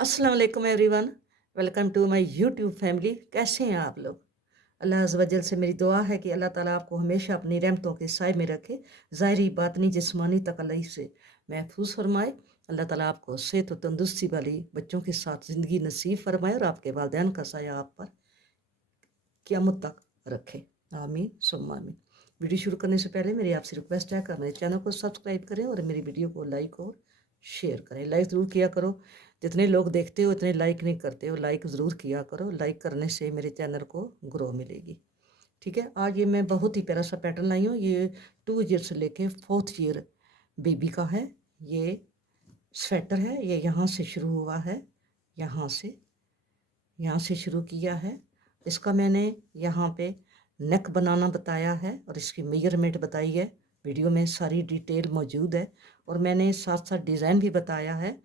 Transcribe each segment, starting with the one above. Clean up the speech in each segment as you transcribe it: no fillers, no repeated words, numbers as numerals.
अस्सलाम वालेकुम everyone. Welcome to my YouTube family. कैसे हैं आप लोग? अल्लाह अज़्ज़ वजल से मेरी दुआ है कि अल्लाह ताला आपको हमेशा अपनी रहमतों के साए में रखे, ज़ाहिरी बातिनी जिस्मानी तकल्लुफ़ से महफूज़ फरमाए। अल्लाह ताला आपको सेहत और तंदुरुस्ती वाली बच्चों के साथ ज़िंदगी नसीब फरमाए और आपके वालिदैन का साया आप पर क़यामत तक रखे। आमीन सुम्मा आमीन। वीडियो शुरू करने से पहले मेरी आपसे रिक्वेस्ट है कि मेरे चैनल को सब्सक्राइब करें और मेरी वीडियो को लाइक और शेयर करें। लाइक ज़रूर किया करो। जितने लोग देखते हो उतने लाइक नहीं करते हो, लाइक ज़रूर किया करो। लाइक करने से मेरे चैनल को ग्रो मिलेगी। ठीक है, आज ये मैं बहुत ही प्यारा सा पैटर्न लाई हूँ। ये 2 ईयर से लेके 4th ईयर बेबी का है। ये स्वेटर है, ये यहाँ से शुरू हुआ है, यहाँ से शुरू किया है। इसका मैंने यहाँ पे नेक बनाना बताया है और इसकी मेजरमेंट बताई है। वीडियो में सारी डिटेल मौजूद है और मैंने साथ साथ डिज़ाइन भी बताया है।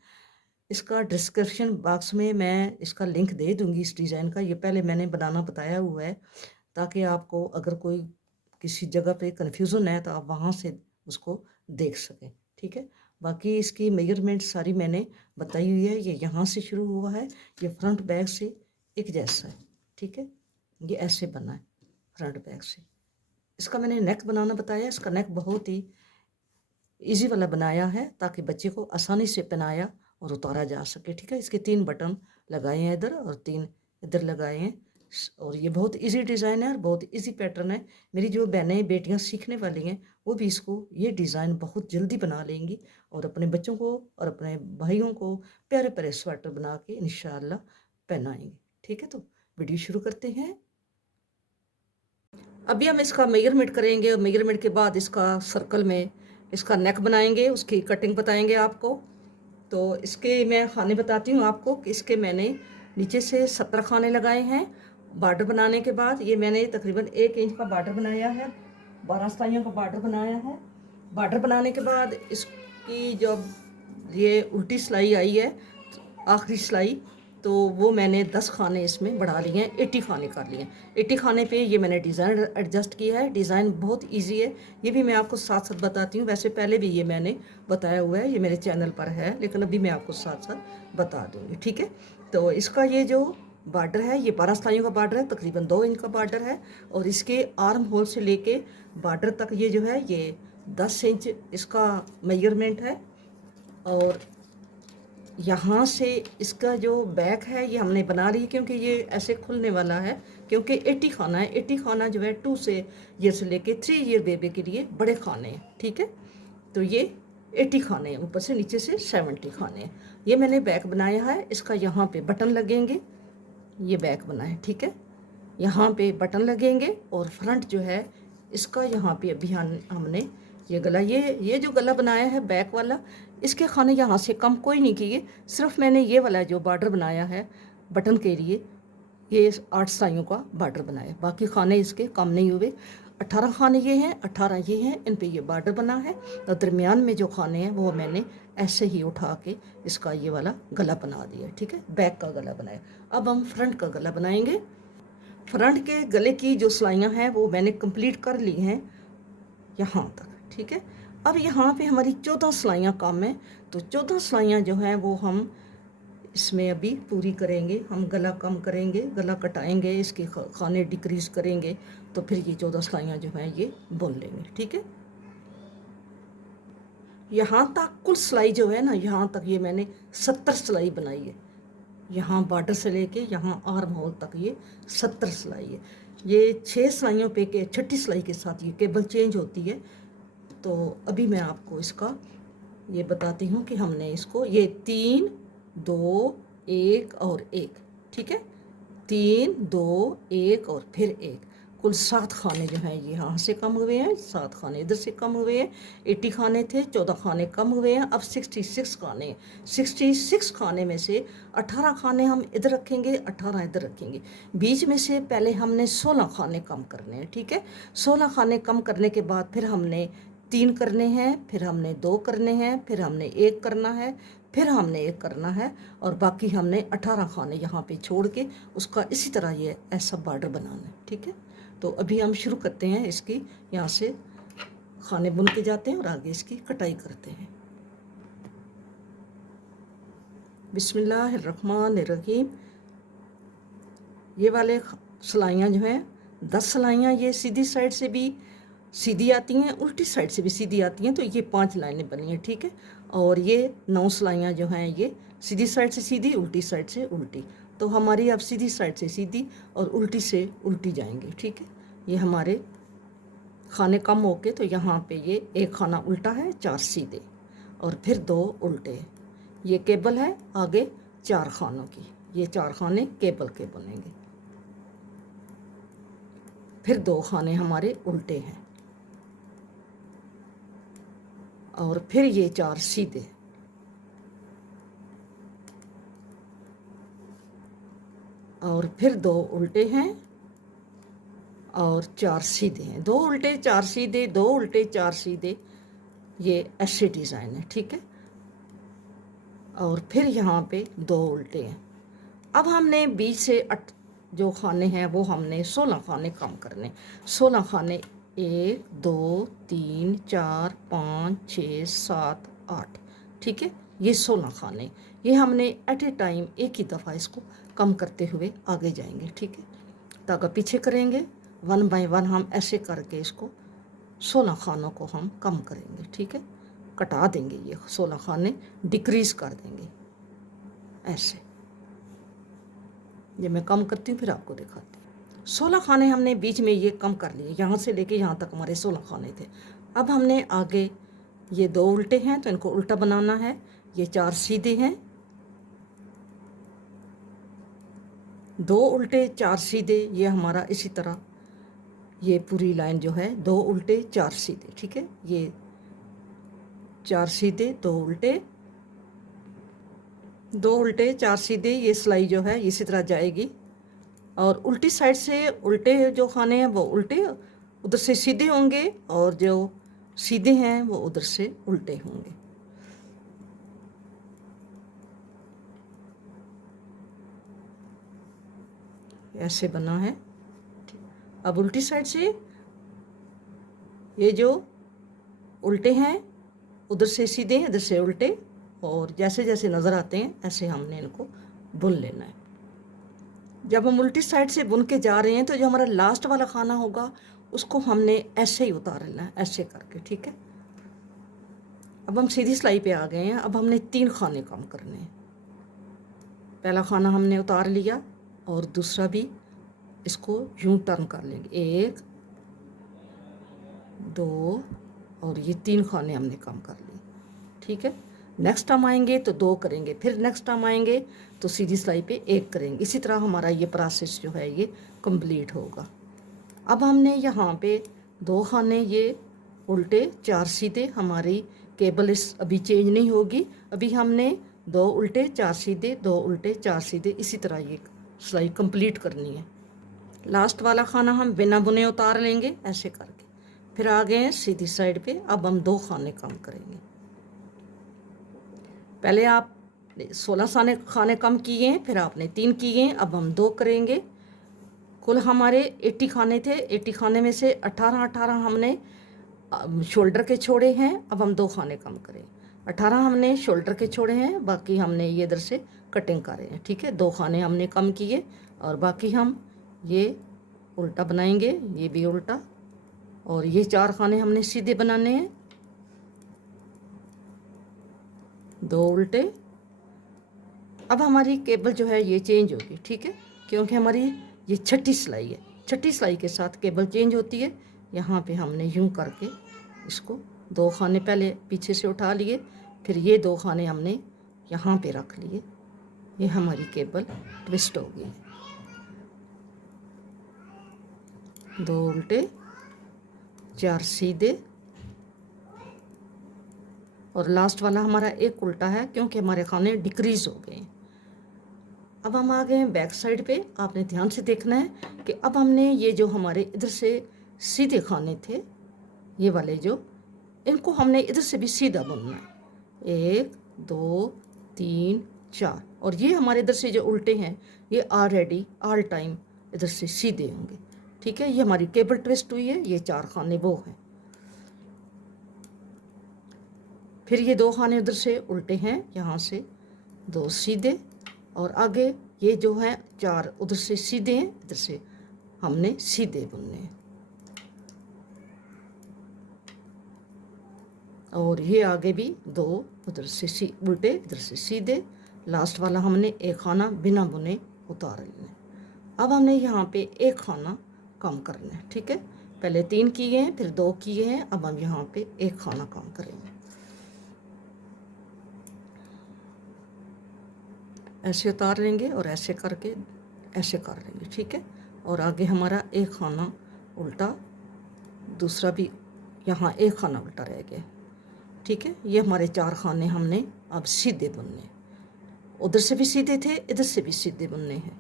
इसका डिस्क्रिप्शन बॉक्स में मैं इसका लिंक दे दूँगी इस डिज़ाइन का। ये पहले मैंने बनाना बताया हुआ है ताकि आपको अगर कोई किसी जगह पे कन्फ्यूज़न है तो आप वहाँ से उसको देख सकें। ठीक है? बाकी इसकी मेजरमेंट सारी मैंने बताई हुई है। ये यहाँ से शुरू हुआ है, ये फ्रंट बैक से एक जैसा है। ठीक है? ये ऐसे बना है फ्रंट बैक से। इसका मैंने नेक बनाना बताया। इसका नेक बहुत ही ईज़ी वाला बनाया है ताकि बच्चे को आसानी से पहनाया और उतारा जा सके। ठीक है? इसके 3 बटन लगाए हैं इधर और 3 इधर लगाए हैं। और ये बहुत इजी डिज़ाइन है और बहुत इजी पैटर्न है। मेरी जो बहनें बेटियां सीखने वाली हैं वो भी इसको ये डिज़ाइन बहुत जल्दी बना लेंगी और अपने बच्चों को और अपने भाइयों को प्यारे प्यारे स्वेटर बना के इंशाअल्लाह पहनाएंगे। ठीक है, तो वीडियो शुरू करते हैं। अभी हम इसका मेजरमेंट करेंगे और मेजरमेंट के बाद इसका सर्कल में इसका नेक बनाएंगे, उसकी कटिंग बताएंगे आपको। तो इसके मैं खाने बताती हूँ आपको कि इसके मैंने नीचे से 17 खाने लगाए हैं। बॉर्डर बनाने के बाद ये मैंने तकरीबन 1 इंच का बॉर्डर बनाया है, 12 सिलाइयों का बॉर्डर बनाया है। बॉर्डर बनाने के बाद इसकी जब ये उल्टी सिलाई आई है आखिरी सिलाई, तो वो मैंने 10 खाने इसमें बढ़ा लिए हैं, 80 खाने कर लिए हैं। 80 खाने पे ये मैंने डिज़ाइन एडजस्ट किया है। डिज़ाइन बहुत इजी है, ये भी मैं आपको साथ साथ बताती हूँ। वैसे पहले भी ये मैंने बताया हुआ है, ये मेरे चैनल पर है, लेकिन अभी मैं आपको साथ साथ बता दूँगी। ठीक है, तो इसका ये जो बॉर्डर है ये 12 सिलाइयों का बॉर्डर है, तकरीबन 2 इंच का बॉर्डर है। और इसके आर्म होल से लेके बॉर्डर तक ये जो है ये 10 इंच इसका मेजरमेंट है। और यहाँ से इसका जो बैक है ये हमने बना ली क्योंकि ये ऐसे खुलने वाला है, क्योंकि 80 खाना है। 80 खाना जो है 2 से ईयर से लेके 3 ईयर बेबी के लिए बड़े खाने हैं। ठीक है, तो ये 80 खाने हैं, ऊपर से नीचे से 70 खाने हैं। ये मैंने बैक बनाया है। इसका यहाँ पे बटन लगेंगे, ये बैक बना है। ठीक है, यहाँ पे बटन लगेंगे और फ्रंट जो है इसका यहाँ पे अभी हमने ये गला ये जो गला बनाया है बैक वाला, इसके खाने यहाँ से कम कोई नहीं किए। सिर्फ मैंने ये वाला जो बॉर्डर बनाया है बटन के लिए, ये 8 सिलाइयों का बॉर्डर बनाया, बाकी खाने इसके कम नहीं हुए। 18 खाने ये हैं, 18 ये हैं, इन पे ये बॉर्डर बना है। और दरमियान में जो खाने हैं वो मैंने ऐसे ही उठा के इसका ये वाला गला बना दिया। ठीक है, बैक का गला बनाया। अब हम फ्रंट का गला बनाएंगे। फ्रंट के गले की जो सिलाइयाँ हैं वो मैंने कंप्लीट कर ली हैं यहाँ तक। ठीक है, अब यहाँ पे हमारी 14 सिलाइयाँ कम हैं, तो 14 सिलाइयाँ जो हैं वो हम इसमें अभी पूरी करेंगे। हम गला कम करेंगे, गला कटाएंगे, इसके खाने डिक्रीज करेंगे, तो फिर ये 14 सिलाइयाँ जो हैं ये बुन लेंगे। ठीक है, यहाँ तक कुल सिलाई जो है ना, यहाँ तक ये मैंने 70 सिलाई बनाई है। यहाँ बॉर्डर से लेके यहाँ आर्म होल तक ये 70 सिलाई है। ये 6 सिलाइयों पे के 6ठी सिलाई के साथ ये केबल चेंज होती है। तो अभी मैं आपको इसका ये बताती हूँ कि हमने इसको ये 3 2 1 और 1, ठीक है, 3 2 1 और फिर 1, कुल 7 खाने जो हैं ये यहाँ से कम हुए हैं, 7 खाने इधर से कम हुए हैं। 80 खाने थे, 14 खाने कम हुए हैं, अब 66 खाने हैं। 66 खाने में से 18 खाने हम इधर रखेंगे, 18 इधर रखेंगे। बीच में से पहले हमने 16 खाने कम करने हैं। ठीक है, 16 खाने कम करने के बाद फिर हमने 3 करने हैं, फिर हमने 2 करने हैं, फिर हमने 1 करना है, फिर हमने 1 करना है, और बाकी हमने 18 खाने यहाँ पे छोड़ के उसका इसी तरह ये ऐसा बॉर्डर बनाना है। ठीक है, तो अभी हम शुरू करते हैं। इसकी यहाँ से खाने बुन के जाते हैं और आगे इसकी कटाई करते हैं। बिस्मिल्लाहिर्रहमानिर्रहीम। ये वाले सिलाइयाँ जो हैं 10 सिलाइयाँ ये सीधी साइड से भी सीधी आती हैं, उल्टी साइड से भी सीधी आती हैं, तो ये 5 लाइनें बनी हैं, ठीक है। और ये 9 सिलाइयाँ जो हैं ये सीधी साइड से सीधी, उल्टी साइड से उल्टी। तो हमारी अब सीधी साइड से सीधी और उल्टी से उल्टी जाएंगे, ठीक है। ये हमारे खाने कम होके, तो यहाँ पे ये एक खाना उल्टा है, 4 सीधे और फिर 2 उल्टे। ये केबल है आगे 4 खानों की, ये 4 खाने केबल के बनेंगे। फिर 2 खाने हमारे उल्टे हैं और फिर ये 4 सीधे और फिर 2 उल्टे हैं और 4 सीधे हैं। 2 उल्टे 4 सीधे, 2 उल्टे 4 सीधे, ये ऐसे डिज़ाइन है, ठीक है। और फिर यहाँ पे 2 उल्टे हैं। अब हमने बीच से जो खाने हैं वो हमने 16 खाने कम करने। 16 खाने 1 2 3 4 5 6 7 8, ठीक है। ये 16 खाने, ये हमने एट ए टाइम एक ही दफ़ा इसको कम करते हुए आगे जाएंगे, ठीक है। ताकि पीछे करेंगे 1 बाय 1 हम ऐसे करके इसको 16 खानों को हम कम करेंगे, ठीक है। कटा देंगे, ये 16 खाने डिक्रीज़ कर देंगे ऐसे। ये मैं कम करती हूँ फिर आपको दिखाती हूँ। 16 खाने हमने बीच में ये कम कर लिए, यहाँ से लेके यहाँ तक हमारे 16 खाने थे। अब हमने आगे ये 2 उल्टे हैं तो इनको उल्टा बनाना है। ये 4 सीधे हैं, 2 उल्टे 4 सीधे, ये हमारा इसी तरह ये पूरी लाइन जो है 2 उल्टे 4 सीधे, ठीक है। ये 4 सीधे 2 उल्टे, 2 उल्टे 4 सीधे, ये सिलाई जो है इसी तरह जाएगी। और उल्टी साइड से उल्टे जो खाने हैं वो उल्टे उधर से सीधे होंगे और जो सीधे हैं वो उधर से उल्टे होंगे। ऐसे बना है। अब उल्टी साइड से ये जो उल्टे हैं उधर से सीधे, इधर से उल्टे, और जैसे जैसे नज़र आते हैं ऐसे हमने इनको बुन लेना है। जब हम उल्टी साइड से बुन के जा रहे हैं तो जो हमारा लास्ट वाला खाना होगा उसको हमने ऐसे ही उतार लेना है, ऐसे करके, ठीक है। अब हम सीधी सिलाई पे आ गए हैं। अब हमने 3 खाने कम करने हैं। पहला खाना हमने उतार लिया और दूसरा भी इसको यूं टर्न कर लेंगे, 1 2 और ये 3 खाने हमने कम कर लिए, ठीक है। नेक्स्ट टाइम आएंगे तो 2 करेंगे, फिर नेक्स्ट टाइम आएंगे तो सीधी सिलाई पे 1 करेंगे। इसी तरह हमारा ये प्रोसेस जो है ये कंप्लीट होगा। अब हमने यहाँ पे 2 खाने ये उल्टे 4 सीधे, हमारी केबल इस अभी चेंज नहीं होगी। अभी हमने 2 उल्टे 4 सीधे, 2 उल्टे 4 सीधे, इसी तरह ये सिलाई कंप्लीट करनी है। लास्ट वाला खाना हम बिना बुने उतार लेंगे ऐसे करके। फिर आ गए हैं सीधी साइड पे। अब हम 2 खाने कम करेंगे। पहले आप 16 खाने कम किए हैं, फिर आपने 3 किए हैं, अब हम 2 करेंगे। कुल हमारे 80 खाने थे। 80 खाने में से 18 हमने शोल्डर के छोड़े हैं। अब हम 2 खाने कम करें। 18 हमने शोल्डर के छोड़े हैं, बाकी हमने ये इधर से कटिंग कर रहे हैं, ठीक है। 2 खाने हमने कम किए और बाकी हम ये उल्टा बनाएंगे, ये भी उल्टा, और ये 4 खाने हमने सीधे बनाने हैं, 2 उल्टे। अब हमारी केबल जो है ये चेंज होगी, ठीक है, क्योंकि हमारी ये छठी सिलाई है। छठी सिलाई के साथ केबल चेंज होती है। यहाँ पे हमने यूं करके इसको 2 खाने पहले पीछे से उठा लिए, फिर ये 2 खाने हमने यहाँ पे रख लिए। ये हमारी केबल ट्विस्ट हो गई। 2 उल्टे 4 सीधे और लास्ट वाला हमारा 1 उल्टा है, क्योंकि हमारे खाने डिक्रीज हो गए हैं। अब हम आ गए हैं बैक साइड पे। आपने ध्यान से देखना है कि अब हमने ये जो हमारे इधर से सीधे खाने थे, ये वाले जो, इनको हमने इधर से भी सीधा बुनना है। 1 2 3 4, और ये हमारे इधर से जो उल्टे हैं ये ऑलरेडी ऑल टाइम इधर से सीधे होंगे, ठीक है। ये हमारी केबल ट्विस्ट हुई है। ये 4 खाने वो हैं। फिर ये 2 खाने उधर से उल्टे हैं, यहाँ से दो सीधे, और आगे ये जो है 4 उधर से सीधे हैं, इधर से हमने सीधे बुनने हैं। और ये आगे भी 2 उधर से उल्टे, इधर से सीधे। लास्ट वाला हमने एक खाना बिना बुने उतार लेना। अब हमने यहाँ पे एक खाना कम करना है, ठीक है। पहले 3 किए हैं, फिर 2 किए हैं, अब हम यहाँ पे एक खाना कम करेंगे। ऐसे उतार लेंगे और ऐसे करके ऐसे कर लेंगे, ठीक है। और आगे हमारा एक खाना उल्टा, दूसरा भी यहाँ एक खाना उल्टा रह गया, ठीक है। ये हमारे 4 खाने हमने अब सीधे बुनने। उधर से भी सीधे थे, इधर से भी सीधे बुनने हैं।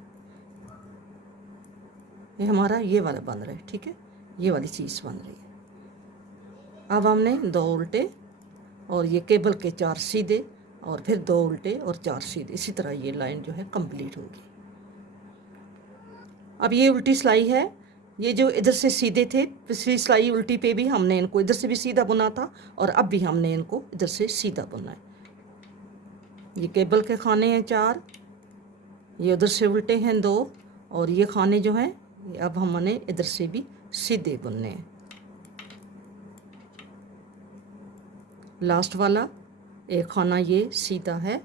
ये हमारा ये वाला बन रहा है, ठीक है, ये वाली चीज़ बन रही है। अब हमने 2 उल्टे और ये केबल के 4 सीधे, और फिर 2 उल्टे और 4 सीधे, इसी तरह ये लाइन जो है कंप्लीट होगी। अब ये उल्टी सिलाई है। ये जो इधर से सीधे थे, पिछली सिलाई उल्टी पे भी हमने इनको इधर से भी सीधा बुना था, और अब भी हमने इनको इधर से सीधा बुना है। ये केबल के खाने हैं 4, ये उधर से उल्टे हैं 2, और ये खाने जो हैं अब हमने इधर से भी सीधे बुनने हैं। लास्ट वाला एक खाना ये सीधा है,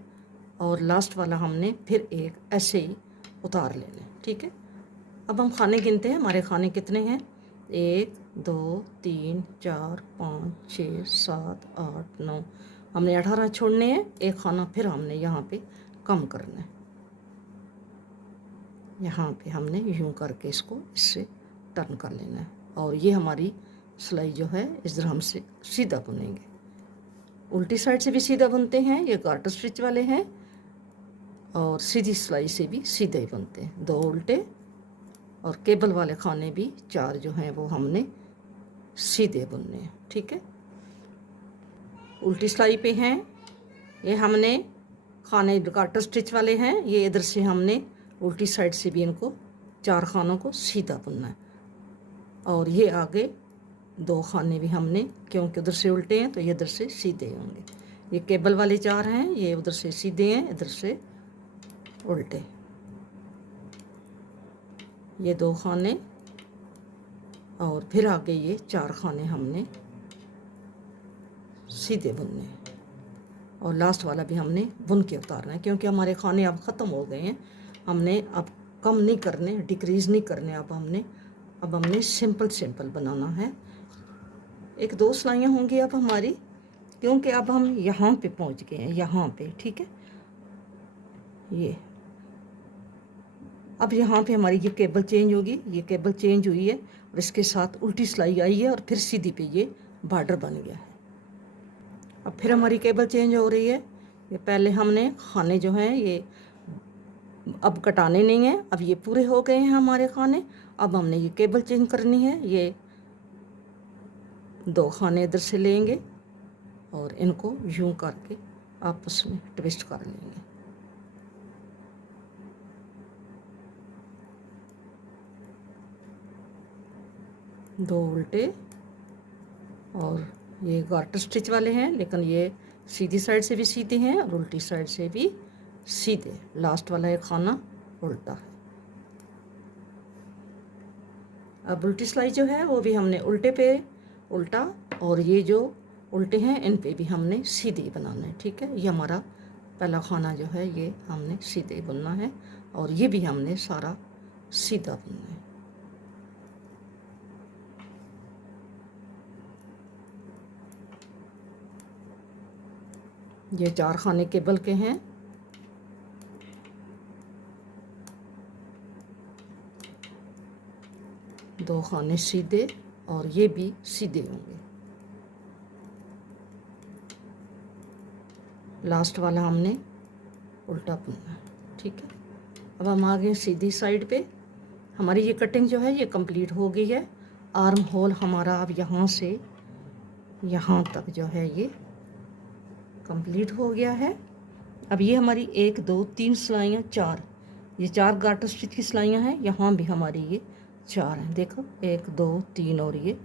और लास्ट वाला हमने फिर एक ऐसे ही उतार लेना है, ठीक है। अब हम खाने गिनते हैं, हमारे खाने कितने हैं। 1 2 3 4 5 6 7 8 9, हमने 18 छोड़ने हैं। एक खाना फिर हमने यहाँ पे कम करना है। यहाँ पे हमने यूं करके इसको इससे टर्न कर लेना है, और ये हमारी सिलाई जो है इस तरह हम से सीधा बुनेंगे। उल्टी साइड से भी सीधा बुनते हैं, ये गार्टर स्टिच वाले हैं, और सीधी सिलाई से भी सीधे ही बुनते हैं। 2 उल्टे और केबल वाले खाने भी 4 जो हैं वो हमने सीधे बुनने हैं, ठीक है। उल्टी सिलाई पे हैं, ये हमने खाने गार्टर स्टिच वाले हैं, ये इधर से हमने उल्टी साइड से भी इनको 4 खानों को सीधा बुनना है। और ये आगे 2 खाने भी हमने, क्योंकि उधर से उल्टे हैं तो ये इधर से सीधे होंगे। ये केबल वाले 4 हैं, ये उधर से सीधे हैं, इधर से उल्टे। ये 2 खाने, और फिर आगे ये 4 खाने हमने सीधे बुनने हैं, और लास्ट वाला भी हमने बुन के उतारना है, क्योंकि हमारे खाने अब ख़त्म हो गए हैं। हमने अब कम नहीं करने, डिक्रीज़ नहीं करने, अब हमने सिंपल बनाना है। 1-2 सिलाइयाँ होंगी अब हमारी, क्योंकि अब हम यहाँ पे पहुँच गए हैं, यहाँ पे, ठीक है। ये अब यहाँ पे हमारी ये केबल चेंज होगी, ये केबल चेंज हुई है, और इसके साथ उल्टी सिलाई आई है, और फिर सीधी पे ये बॉर्डर बन गया है। अब फिर हमारी केबल चेंज हो रही है। ये पहले हमने खाने जो हैं ये अब कटाने नहीं हैं, अब ये पूरे हो गए हैं हमारे खाने। अब हमने ये केबल चेंज करनी है। ये 2 खाने इधर से लेंगे और इनको यूं करके आपस में ट्विस्ट कर लेंगे। दो उल्टे, और ये गार्टर स्टिच वाले हैं, लेकिन ये सीधी साइड से भी सीधे हैं और उल्टी साइड से भी सीधे। लास्ट वाला एक खाना उल्टा है। अब उल्टी सिलाई जो है वो भी हमने उल्टे पे उल्टा, और ये जो उल्टे हैं इन पे भी हमने सीधे बनाना है, ठीक है। ये हमारा पहला खाना जो है ये हमने सीधे बुनना है, और ये भी हमने सारा सीधा बुनना है। ये 4 खाने केबल के हैं, दो खाने सीधे, और ये भी सीधे होंगे। लास्ट वाला हमने उल्टा बुनना है, ठीक है। अब हम आ गए सीधी साइड पे। हमारी ये कटिंग जो है ये कंप्लीट हो गई है। आर्म होल हमारा अब यहाँ से यहाँ तक जो है ये कंप्लीट हो गया है। अब ये हमारी 1 2 3 सिलाइयाँ, 4, ये 4 गार्टर स्टिच की सिलाइयाँ हैं। यहाँ भी हमारी ये 4 हैं, देखो 1 2 3 और ये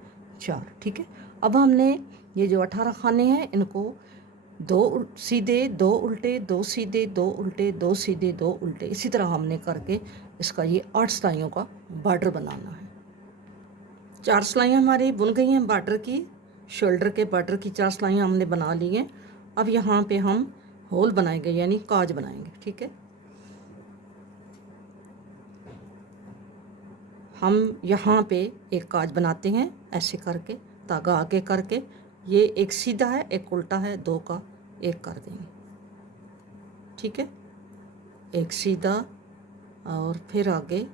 4, ठीक है। अब हमने ये जो 18 खाने हैं इनको सीधे, 2 उल्टे, 2 सीधे, 2 उल्टे, 2 सीधे, 2 उल्टे, इसी तरह हमने करके इसका ये 8 सिलाइयों का बॉर्डर बनाना है। 4 सिलाइयाँ हमारी बुन गई हैं बॉर्डर की, शोल्डर के बॉर्डर की 4 सिलाइयाँ हमने बना ली हैं। अब यहाँ पे हम होल बनाएंगे, यानी काज बनाएंगे। ठीक है, हम यहाँ पे एक काज बनाते हैं ऐसे करके, धागा आगे करके, ये एक सीधा है एक उल्टा है, 2 का एक कर देंगे। ठीक है, एक सीधा और फिर आगे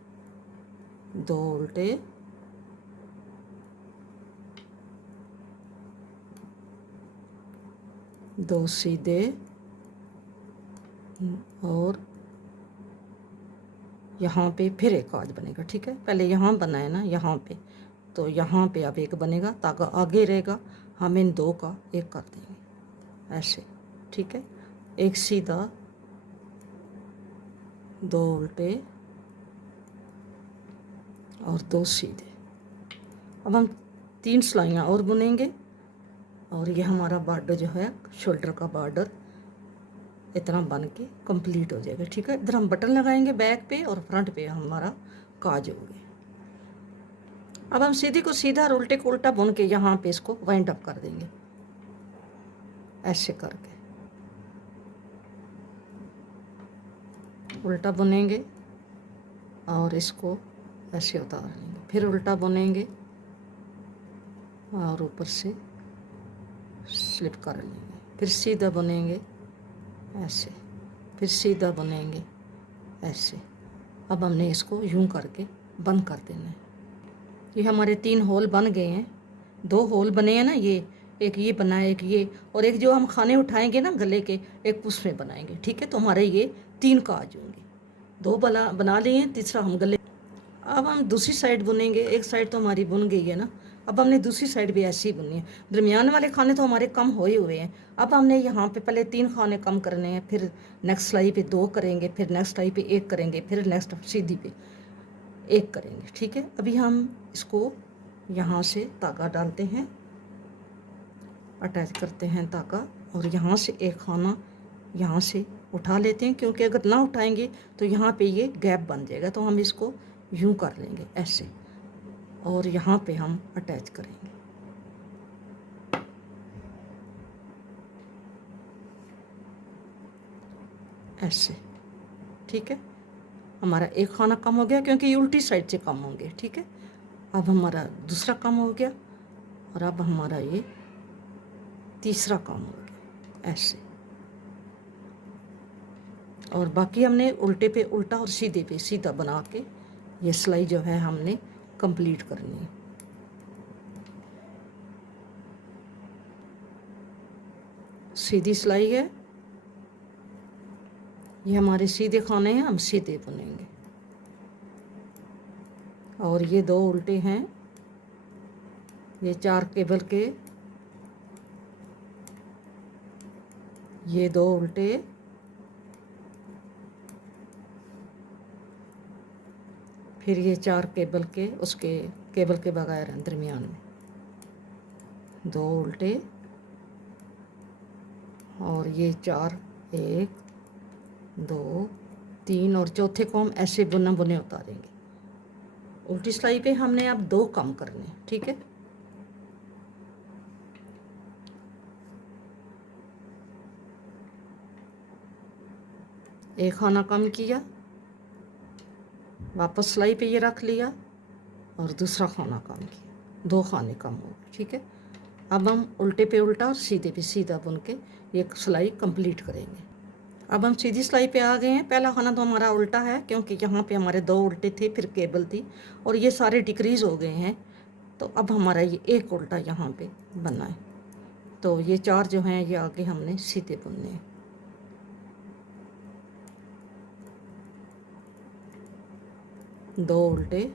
2 उल्टे, दो सीधे और यहाँ पे फिर एक काज बनेगा। ठीक है, पहले यहाँ बनाए ना यहाँ पे, तो यहाँ पे अब एक बनेगा, धागा आगे रहेगा, हम इन 2 का एक कर देंगे ऐसे। ठीक है, एक सीधा, 2 उल्टे और 2 सीधे। अब हम 3 सिलाइयाँ और बुनेंगे और ये हमारा बॉर्डर जो है शोल्डर का बॉर्डर इतना बन के कंप्लीट हो जाएगा। ठीक है, इधर हम बटन लगाएंगे बैक पे और फ्रंट पे हमारा काज हो गया। अब हम सीधे को सीधा और उल्टे को उल्टा बुन के यहाँ पे इसको वाइंड अप कर देंगे ऐसे करके। उल्टा बुनेंगे और इसको ऐसे उतार लेंगे, फिर उल्टा बुनेंगे और ऊपर से स्लिप कर लेंगे, फिर सीधा बुनेंगे ऐसे, फिर सीधा बुनेंगे ऐसे। अब हमने इसको यूं करके बंद कर देना है। ये हमारे 3 होल बन गए हैं, 2 होल बने हैं ना, ये एक ये बना है, एक ये, और एक जो हम खाने उठाएंगे ना गले के, एक उसमें बनाएंगे। ठीक है, तो हमारे ये 3 काज होंगे, 2 बना लिए हैं, तीसरा हम गले। अब हम दूसरी साइड बुनेंगे, एक साइड तो हमारी बुन गई है ना, अब हमने दूसरी साइड भी ऐसे ही बुननी है। दरमियान वाले खाने तो हमारे कम होए हुए हैं, अब हमने यहाँ पे पहले 3 खाने कम करने हैं, फिर नेक्स्ट सिलाई पे 2 करेंगे, फिर नेक्स्ट सिलाई पे 1 करेंगे, फिर नेक्स्ट सीधी पे 1 करेंगे। ठीक है, अभी हम इसको यहाँ से धागा डालते हैं, अटैच करते हैं धागा, और यहाँ से एक खाना यहाँ से उठा लेते हैं, क्योंकि अगर ना उठाएंगे तो यहाँ पे ये गैप बन जाएगा, तो हम इसको यूं कर लेंगे ऐसे, और यहाँ पे हम अटैच करेंगे ऐसे। ठीक है, हमारा एक खाना कम हो गया, क्योंकि ये उल्टी साइड से कम होंगे। ठीक है, अब हमारा दूसरा कम हो गया, और अब हमारा ये तीसरा काम हो गया ऐसे, और बाकी हमने उल्टे पे उल्टा और सीधे पे सीधा बना के ये सिलाई जो है हमने कंप्लीट करनी है। सीधी सिलाई है, ये हमारे सीधे खाने हैं, हम सीधे बुनेंगे, और ये 2 उल्टे हैं, ये 4 केबल के, ये 2 उल्टे, फिर ये 4 केबल के, उसके केबल के बगैर हैं दरमियान में 2 उल्टे, और ये 4, 1 2 3, और चौथे को हम ऐसे बुना बुने उतारेंगे। उल्टी सिलाई पे हमने अब 2 कम करने। ठीक है, एक खाना कम किया, वापस सिलाई पे ये रख लिया, और दूसरा खाना कम किया, 2 खाने कम हो गए। ठीक है, अब हम उल्टे पे उल्टा और सीधे पे सीधा बुन के ये सिलाई कंप्लीट करेंगे। अब हम सीधी सिलाई पे आ गए हैं। पहला खाना तो हमारा उल्टा है, क्योंकि यहाँ पे हमारे 2 उल्टे थे, फिर केबल थी, और ये सारे डिक्रीज़ हो गए हैं, तो अब हमारा ये एक उल्टा यहाँ पे बनना है। तो ये 4 जो हैं ये आगे हमने सीधे बुनने हैं। दो उल्टे,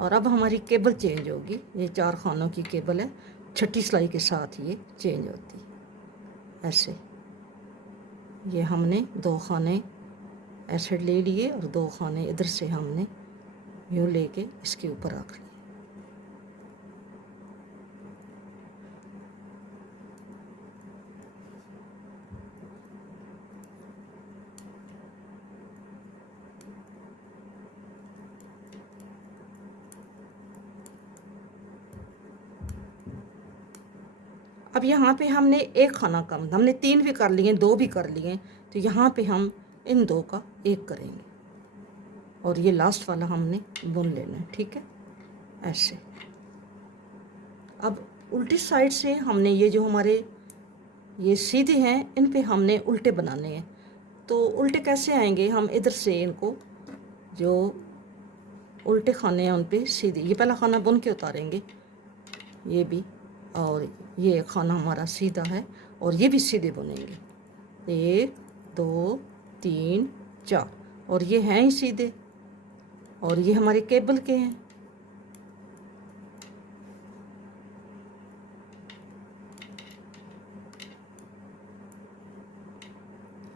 और अब हमारी केबल चेंज होगी, ये 4 खानों की केबल है, छठी सिलाई के साथ ये चेंज होती है ऐसे। ये हमने 2 खाने ऐसे ले लिए, और 2 खाने इधर से हमने यूँ लेके इसके ऊपर रख लिए। अब यहाँ पे हमने एक खाना कम, हमने 3 भी कर लिए, 2 भी कर लिए, तो यहाँ पे हम इन 2 का 1 करेंगे और ये लास्ट वाला हमने बुन लेना है, ठीक है, ऐसे। अब उल्टी साइड से हमने ये जो हमारे ये सीधे हैं, इन पे हमने उल्टे बनाने हैं। तो उल्टे कैसे आएंगे, हम इधर से इनको जो उल्टे खाने हैं उन पे सीधे, ये पहला खाना बुन के उतारेंगे, ये भी, और ये खाना हमारा सीधा है और ये भी सीधे बुनेंगे, 1 2 3 4, और ये हैं ही सीधे, और ये हमारे केबल के हैं।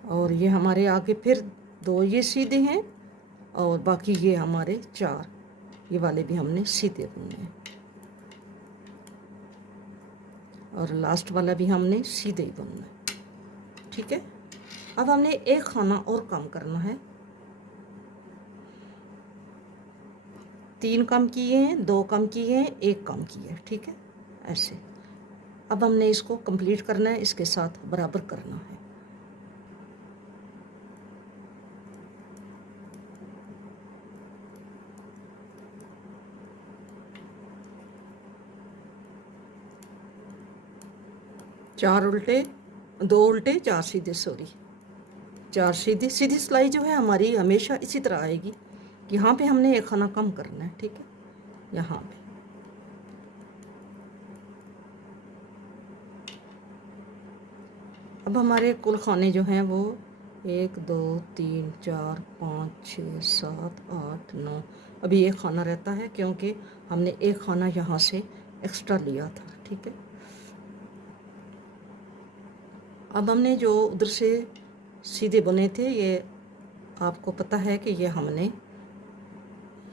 और ये हमारे आगे फिर 2 ये सीधे हैं और बाकी ये हमारे 4, ये वाले भी हमने सीधे बुनने हैं, और लास्ट वाला भी हमने सीधे ही बुनना है, ठीक है। अब हमने एक खाना और कम करना है, 3 कम किए हैं, 2 कम किए हैं, 1 कम किया है, ठीक है, ऐसे। अब हमने इसको कंप्लीट करना है, इसके साथ बराबर करना है। चार उल्टे, 2 उल्टे, 4 सीधे, सॉरी, 4 सीधी। सीधी सिलाई जो है हमारी हमेशा इसी तरह आएगी। यहाँ पे हमने एक खाना कम करना है, ठीक है, यहाँ पे। अब हमारे कुल खाने जो हैं वो 1 2 3 4 5 6 7 8 9, अभी एक खाना रहता है क्योंकि हमने एक खाना यहाँ से एक्स्ट्रा लिया था, ठीक है। अब हमने जो उधर से सीधे बुने थे, ये आपको पता है कि ये हमने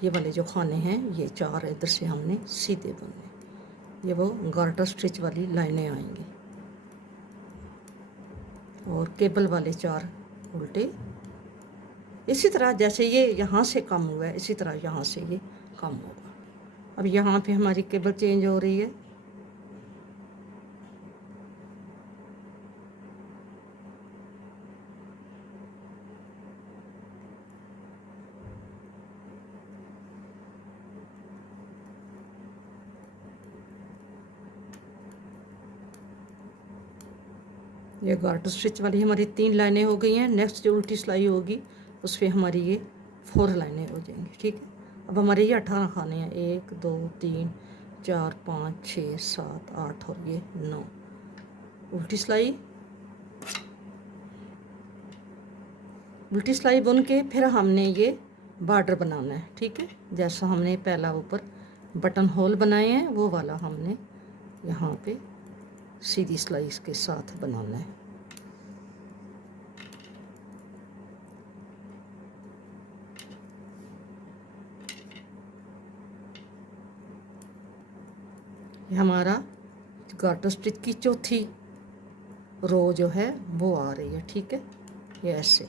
ये वाले जो खाने हैं, ये 4 इधर से हमने सीधे बुने, ये वो गार्टर स्टिच वाली लाइनें आएंगी, और केबल वाले 4 उल्टे। इसी तरह जैसे ये यहाँ से कम हुआ है, इसी तरह यहाँ से ये कम होगा। अब यहाँ पे हमारी केबल चेंज हो रही है, ये गार्टर स्टिच वाली हमारी 3 लाइनें हो गई हैं। नेक्स्ट जो उल्टी सिलाई होगी उस पर हमारी ये 4 लाइनें हो जाएंगी, ठीक है। अब हमारे ये 18 खाने हैं, 1 2 3 4 5 6 7 8 और ये 9 उल्टी सिलाई। उल्टी सिलाई बुन के फिर हमने ये बॉर्डर बनाना है, ठीक है। जैसा हमने पहला ऊपर बटन होल बनाए हैं वो वाला हमने यहाँ पे सीधी सिलाई के साथ बनाना है। ये हमारा गार्टर स्टिच की चौथी रो जो है वो आ रही है, ठीक है। ये ऐसे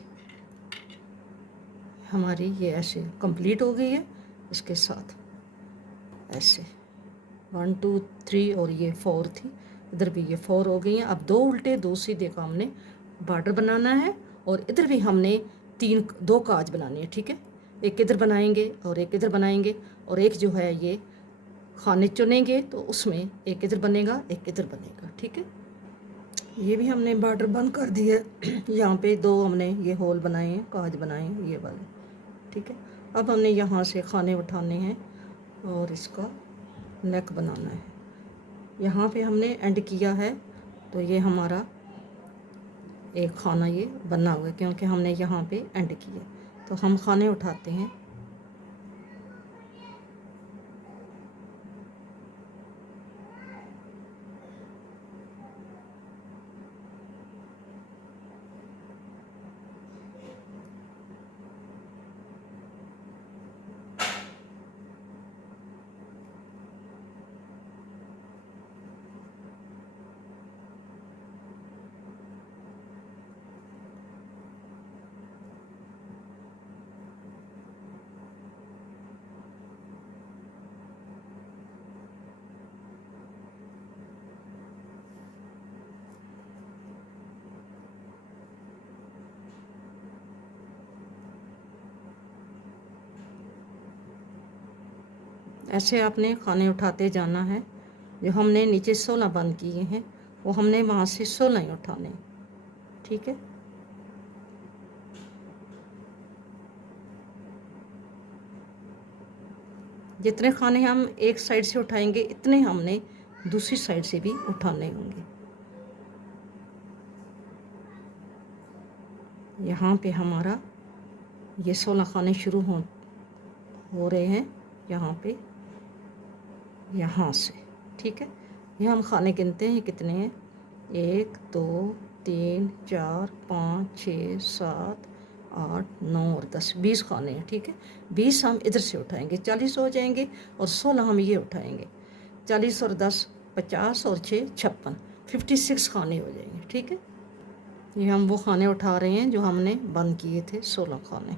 हमारी ये ऐसे कंप्लीट हो गई है, इसके साथ ऐसे 1 2 3 और ये 4 थी, इधर भी ये 4 हो गई हैं। अब 2 उल्टे 2 सीधे का हमने बॉर्डर बनाना है, और इधर भी हमने 2 काज बनाने हैं, ठीक है। एक इधर बनाएंगे और एक इधर बनाएंगे, और एक जो है ये खाने चुनेंगे तो उसमें एक इधर बनेगा, एक इधर बनेगा, ठीक है। ये भी हमने बॉर्डर बंद कर दिया है। यहाँ पे 2 हमने ये होल बनाए हैं, काज बनाए हैं ये वाले, ठीक है। अब हमने यहाँ से खाने उठाने हैं और इसका नेक बनाना है। यहाँ पे हमने एंड किया है तो ये हमारा एक खाना ये बना हुआ है क्योंकि हमने यहाँ पे एंड किया। तो हम खाने उठाते हैं, ऐसे आपने खाने उठाते जाना है। जो हमने नीचे 16 बंद किए हैं वो हमने वहाँ से 16 ही उठाने, ठीक है। जितने खाने हम एक साइड से उठाएंगे इतने हमने दूसरी साइड से भी उठाने होंगे। यहाँ पे हमारा ये 16 खाने शुरू हो रहे हैं यहाँ पे, यहाँ से, ठीक है। ये हम खाने गिनते हैं, ये कितने हैं, 1 2 3 4 5 6 7 8 9 और 10, 20 खाने हैं, ठीक है। 20 हम इधर से उठाएंगे, 40 हो जाएंगे, और 16 हम ये उठाएंगे। 40 और 10 50 और 6 56, 56 खाने हो जाएंगे, ठीक है। ये हम वो खाने उठा रहे हैं जो हमने बंद किए थे, 16 खाने।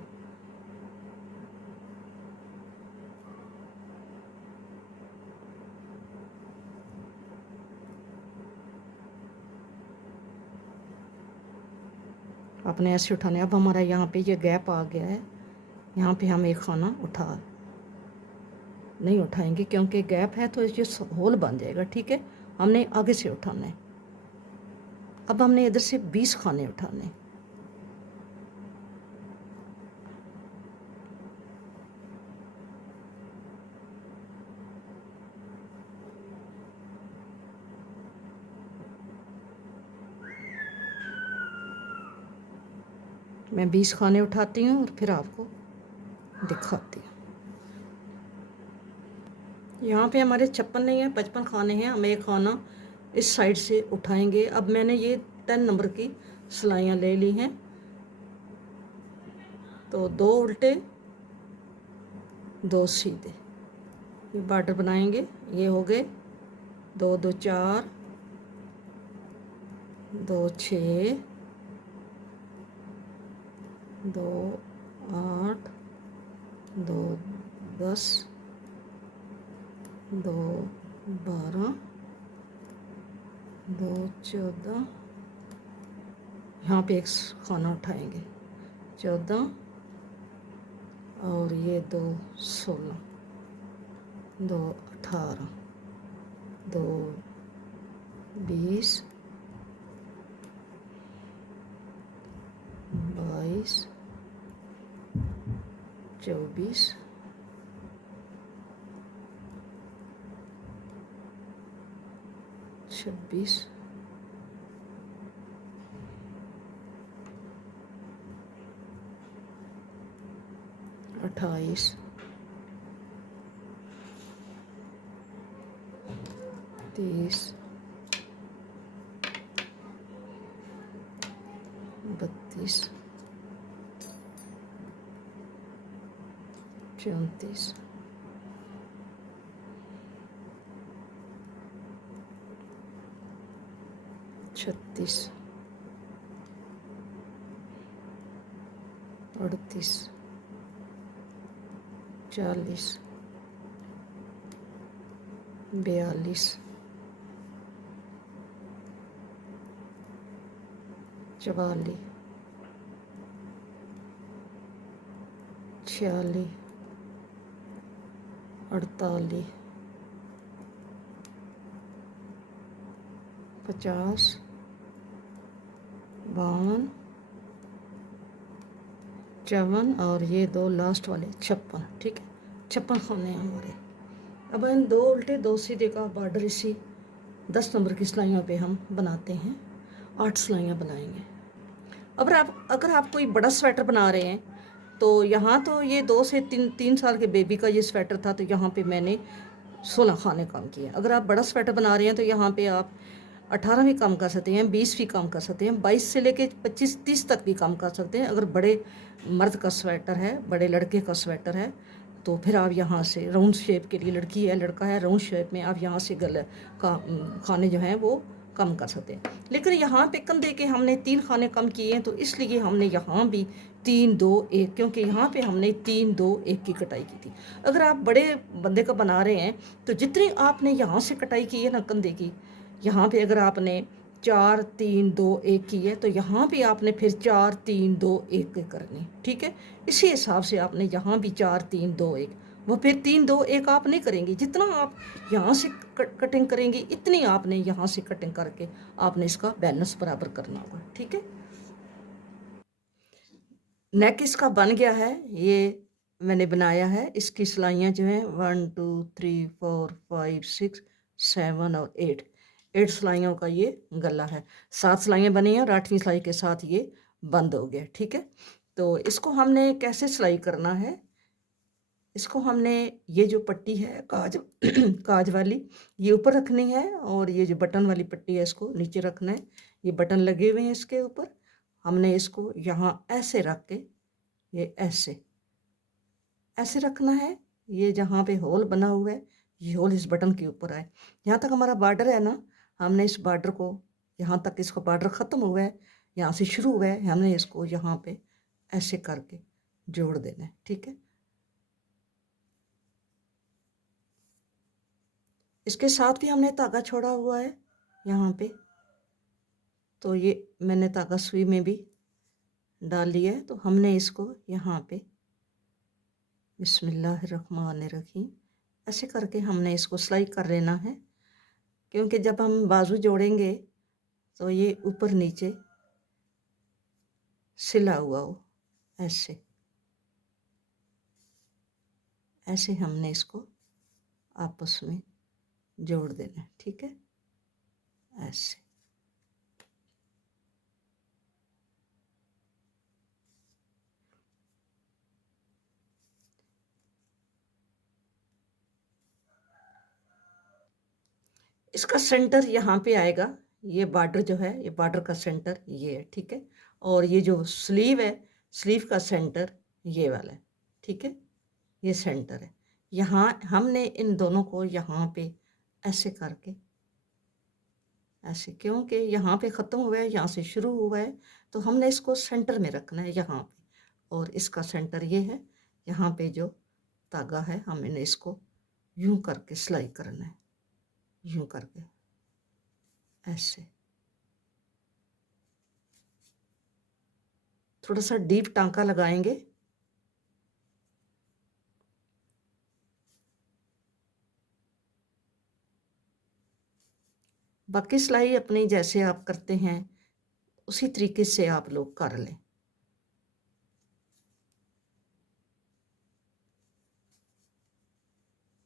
आपने ऐसे उठाने। अब हमारा यहाँ पे ये गैप आ गया है, यहाँ पे हम एक खाना नहीं उठाएंगे क्योंकि गैप है तो ये होल बन जाएगा, ठीक है। हमने आगे से उठाना है। अब हमने इधर से 20 खाने उठाने। मैं 20 खाने उठाती हूँ और फिर आपको दिखाती हूँ। यहाँ पे हमारे 56 नहीं है, 55 खाने हैं। हम एक खाना इस साइड से उठाएंगे। अब मैंने ये 10 नंबर की सिलाइयाँ ले ली हैं, तो 2 उल्टे 2 सीधे, ये बॉर्डर बनाएंगे। ये हो गए 2 2 4 2 6 2 8 2 10 2 12 2 14, यहाँ पे एक खाना उठाएंगे 14, और ये 2 16, 2 18, 2 20, 22 24, 26, 28, 30, 32, 34, 36, 38, 40, 42, 44, 46, 48, 50, 52, 54, और ये 2 लास्ट वाले 56, ठीक है। 56 खाने हैं हमारे। अब इन 2 उल्टे 2 सीधे का बॉर्डर इसी 10 नंबर की सिलाइयों पे हम बनाते हैं। 8 सिलाइयाँ बनाएंगे। अगर आप कोई बड़ा स्वेटर बना रहे हैं तो यहाँ तो ये 2 से 3 साल के बेबी का ये स्वेटर था, तो यहाँ पे मैंने 16 खाने कम किए। अगर आप बड़ा स्वेटर बना रहे हैं तो यहाँ पे आप 18 भी कम कर सकते हैं, 20 भी कम कर सकते हैं, 22 से लेके 25-30 तक भी कम कर सकते हैं। अगर बड़े मर्द का स्वेटर है, बड़े लड़के का स्वेटर है, तो फिर आप यहाँ से राउंड शेप के लिए, लड़की है लड़का है, राउंड शेप में आप यहाँ से गले का खाने जो हैं वो कम कर सकते हैं। लेकिन यहाँ पे कंधे के हमने 3 खाने कम किए हैं, तो इसलिए हमने यहाँ भी 3 2 1, क्योंकि यहाँ पे हमने 3 2 1 की कटाई की थी। अगर आप बड़े बंदे का बना रहे हैं तो जितनी आपने यहाँ से कटाई की है ना कंधे की, यहाँ पे अगर आपने 4 3 2 1 की है तो यहाँ भी आपने फिर 4 3 2 1 करनी, ठीक है। इसी हिसाब से आपने यहाँ भी 4 3 2 1 वो फिर 3 2 1 आप नहीं करेंगे, जितना आप यहाँ से कटिंग करेंगे इतनी आपने यहाँ से कटिंग करके आपने इसका बैलेंस बराबर करना होगा, ठीक है। नेक इसका बन गया है, ये मैंने बनाया है। इसकी सिलाइयाँ जो हैं 1 2 3 4 5 6 7 और 8 सिलाइयों का ये गला है। 7 सिलाइयाँ बनी हैं और 8वीं सिलाई के साथ ये बंद हो गया, ठीक है। तो इसको हमने कैसे सिलाई करना है, इसको हमने ये जो पट्टी है काज काज वाली ये ऊपर रखनी है, और ये जो बटन वाली पट्टी है इसको नीचे रखना है। ये बटन लगे हुए हैं इसके ऊपर, हमने इसको यहाँ ऐसे रख के ये ऐसे ऐसे रखना है। ये जहाँ पे होल बना हुआ है ये होल इस बटन के ऊपर आए। यहाँ तक हमारा बॉर्डर है ना, हमने इस बॉर्डर को यहाँ तक, इसका बॉर्डर ख़त्म हुआ है, यहाँ से शुरू हुआ है, हमने इसको यहाँ पे ऐसे करके जोड़ देना है, ठीक है। इसके साथ भी हमने धागा छोड़ा हुआ है यहाँ पे, तो ये मैंने धागा सुई में भी डाल लिया है। तो हमने इसको यहाँ पे बिस्मिल्लाहिर्रहमानिर्रहीम ऐसे करके हमने इसको सिलाई कर लेना है, क्योंकि जब हम बाजू जोड़ेंगे तो ये ऊपर नीचे सिला हुआ हो, ऐसे ऐसे हमने इसको आपस में जोड़ देना है, ठीक है, ऐसे। इसका सेंटर यहाँ पे आएगा, ये बॉर्डर जो है ये बॉर्डर का सेंटर ये है, ठीक है। और ये जो स्लीव है, स्लीव का सेंटर ये वाला है, ठीक है, ये सेंटर है। यहाँ हमने इन दोनों को यहाँ पे ऐसे करके ऐसे, क्योंकि यहाँ पे ख़त्म हुआ है यहाँ से शुरू हुआ है, तो हमने इसको सेंटर में रखना है यहाँ पे। और इसका सेंटर ये है, यहाँ पे जो धागा है हमने इसको यूं करके सिलाई करना है, यूं करके ऐसे। थोड़ा सा डीप टांका लगाएंगे, बाकी सिलाई अपनी जैसे आप करते हैं उसी तरीके से आप लोग कर लें।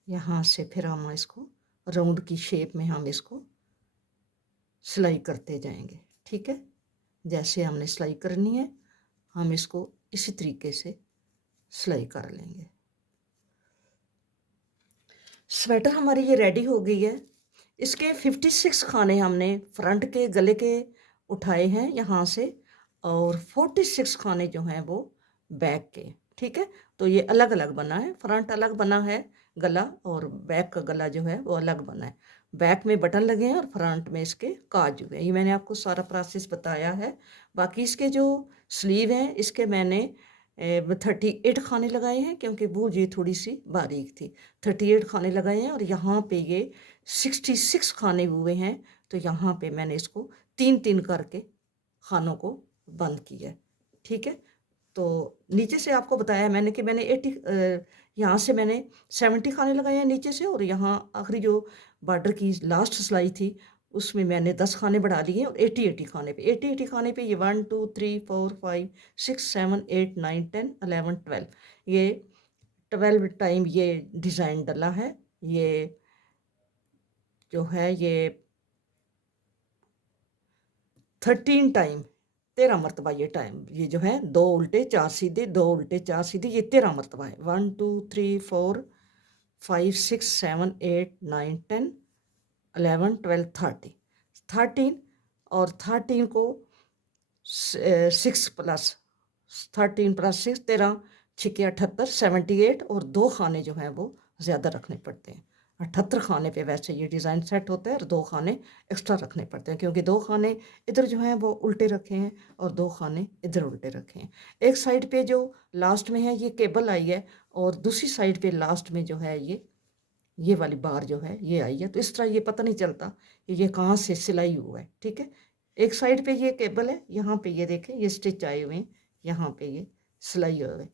यहाँ से फिर हम इसको राउंड की शेप में हम इसको सिलाई करते जाएंगे, ठीक है। जैसे हमने सिलाई करनी है हम इसको इसी तरीके से सिलाई कर लेंगे। स्वेटर हमारी ये रेडी हो गई है। इसके 56 खाने हमने फ्रंट के गले के उठाए हैं यहाँ से, और 46 खाने जो हैं वो बैक के, ठीक है। तो ये अलग अलग बना है, फ्रंट अलग बना है गला, और बैक का गला जो है वो अलग बना है। बैक में बटन लगे हैं और फ्रंट में इसके काज हुए हैं। ये मैंने आपको सारा प्रोसेस बताया है। बाकी इसके जो स्लीव हैं इसके मैंने 38 खाने लगाए हैं, क्योंकि वो ये थोड़ी सी बारीक थी। 38 खाने लगाए हैं, और यहाँ पे ये 66 खाने हुए हैं, तो यहाँ पे मैंने इसको 3 3 करके खानों को बंद किया है, ठीक है। तो नीचे से आपको बताया है मैंने कि मैंने 80 यहाँ से मैंने 70 खाने लगाए हैं नीचे से, और यहाँ आखिरी जो बॉर्डर की लास्ट सिलाई थी उसमें मैंने 10 खाने बढ़ा लिए, और 80 खाने पे 80 खाने पे ये 1 2 3 4 5 6 7 8 9 10 11 12 ये 12 टाइम ये डिज़ाइन डला है। ये जो है ये 13 टाइम 13 मरतबा ये टाइम, ये जो है 2 उल्टे 4 सीधे 2 उल्टे 4 सीधे, ये 13 मरतबा है। 1 2 3 4 5 6 7 8 9 10 11 12 13 और 13 को 6 प्लस 13 प्लस 6 13 छिके 78 78, और 2 खाने जो हैं वो ज़्यादा रखने पड़ते हैं। 78 खाने पे वैसे ये डिज़ाइन सेट होता है, और 2 खाने एक्स्ट्रा रखने पड़ते हैं, क्योंकि 2 खाने इधर जो हैं वो उल्टे रखे हैं और 2 खाने इधर उल्टे रखे हैं। एक साइड पे जो लास्ट में है ये केबल आई है, और दूसरी साइड पे लास्ट में जो है ये वाली बार जो है ये आई है। तो इस तरह ये पता नहीं चलता कि ये कहाँ से सिलाई हुआ है, ठीक है। एक साइड पे ये केबल है, यहाँ पे ये देखें ये स्टिच आए हुए हैं, यहाँ पे ये सिलाई हुए हैं।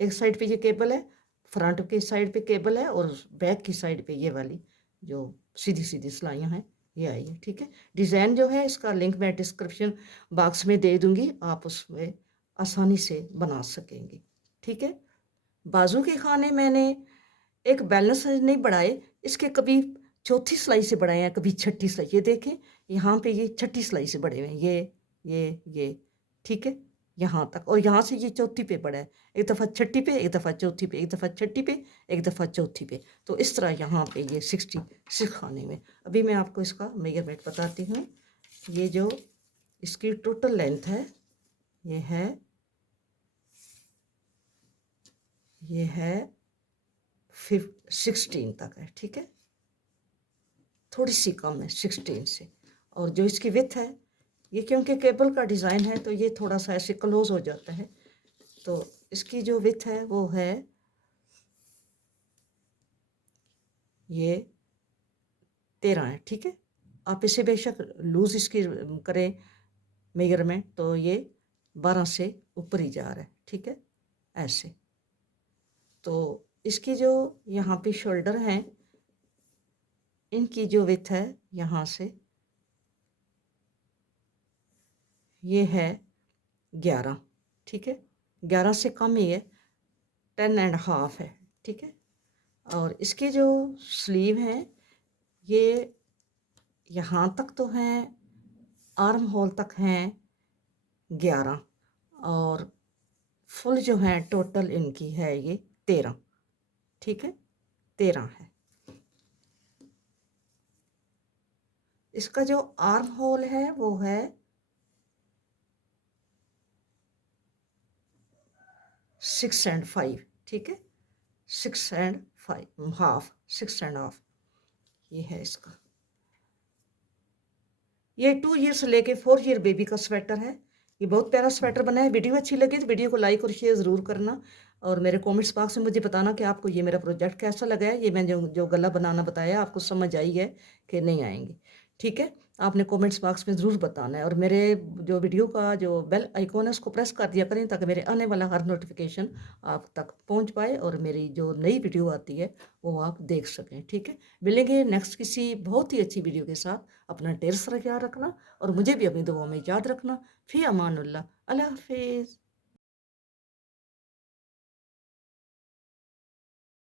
एक साइड पे ये केबल है, फ्रंट की साइड पे केबल है और बैक की साइड पे ये वाली जो सीधी सीधी सिलाइयाँ हैं ये आई है, ठीक है। डिज़ाइन जो है इसका लिंक मैं डिस्क्रिप्शन बॉक्स में दे दूँगी, आप उसमें आसानी से बना सकेंगे, ठीक है। बाजू के खाने मैंने एक बैलेंस नहीं बढ़ाए, इसके कभी चौथी सिलाई से बढ़ाए हैं, कभी छठी सिलाई। ये देखें यहाँ पे ये छठी सिलाई से बढ़े हुए हैं, ये, ठीक है, यहाँ तक, और यहाँ से ये चौथी पे बढ़ा है। एक दफ़ा छठी पे, एक दफ़ा चौथी पे, एक दफ़ा छठी पे, एक दफ़ा चौथी पे। तो इस तरह यहाँ पे ये 66 खाने में। अभी मैं आपको इसका मेजरमेंट बताती हूँ। ये जो इसकी टोटल लेंथ है, ये है 16 तक है, ठीक है, थोड़ी सी कम है 16 से। और जो इसकी विड्थ है, ये क्योंकि केबल का डिज़ाइन है तो ये थोड़ा सा ऐसे क्लोज हो जाता है, तो इसकी जो विड्थ है वो है ये 13 है, ठीक है। आप इसे बेशक लूज़ इसकी करें मेजरमेंट तो ये 12 से ऊपर ही जा रहा है, ठीक है, ऐसे। तो इसकी जो यहाँ पे शोल्डर हैं, इनकी जो विड्थ है यहाँ से ये है 11, ठीक है, 11 से कम ही है, 10.5 है, ठीक है। और इसकी जो स्लीव है ये यहाँ तक तो हैं, आर्म होल तक हैं 11, और फुल जो है टोटल इनकी है ये 13, ठीक है, 13 है। इसका जो आर्म होल है वो है 6.5, ठीक है, 6.5, 6.5 ये है इसका। ये 2 ईयर से लेके 4 ईयर बेबी का स्वेटर है। ये बहुत प्यारा स्वेटर बना है। वीडियो अच्छी लगी तो वीडियो को लाइक और शेयर ज़रूर करना, और मेरे कमेंट्स बॉक्स में मुझे बताना कि आपको ये मेरा प्रोजेक्ट कैसा लगा है। ये मैं जो गला बनाना बताया आपको समझ आई है कि नहीं आएंगी, ठीक है। आपने कमेंट्स बॉक्स में ज़रूर बताना है, और मेरे जो वीडियो का जो बेल आइकॉन है उसको प्रेस कर दिया करें ताकि मेरे आने वाला हर नोटिफिकेशन आप तक पहुंच पाए और मेरी जो नई वीडियो आती है वो आप देख सकें, ठीक है। मिलेंगे नेक्स्ट किसी बहुत ही अच्छी वीडियो के साथ। अपना ढेर सारा ख्याल रखना और मुझे भी अपनी दुआओं में याद रखना। फ़ी अमानुल्लाह, अल्लाह हाफिज़।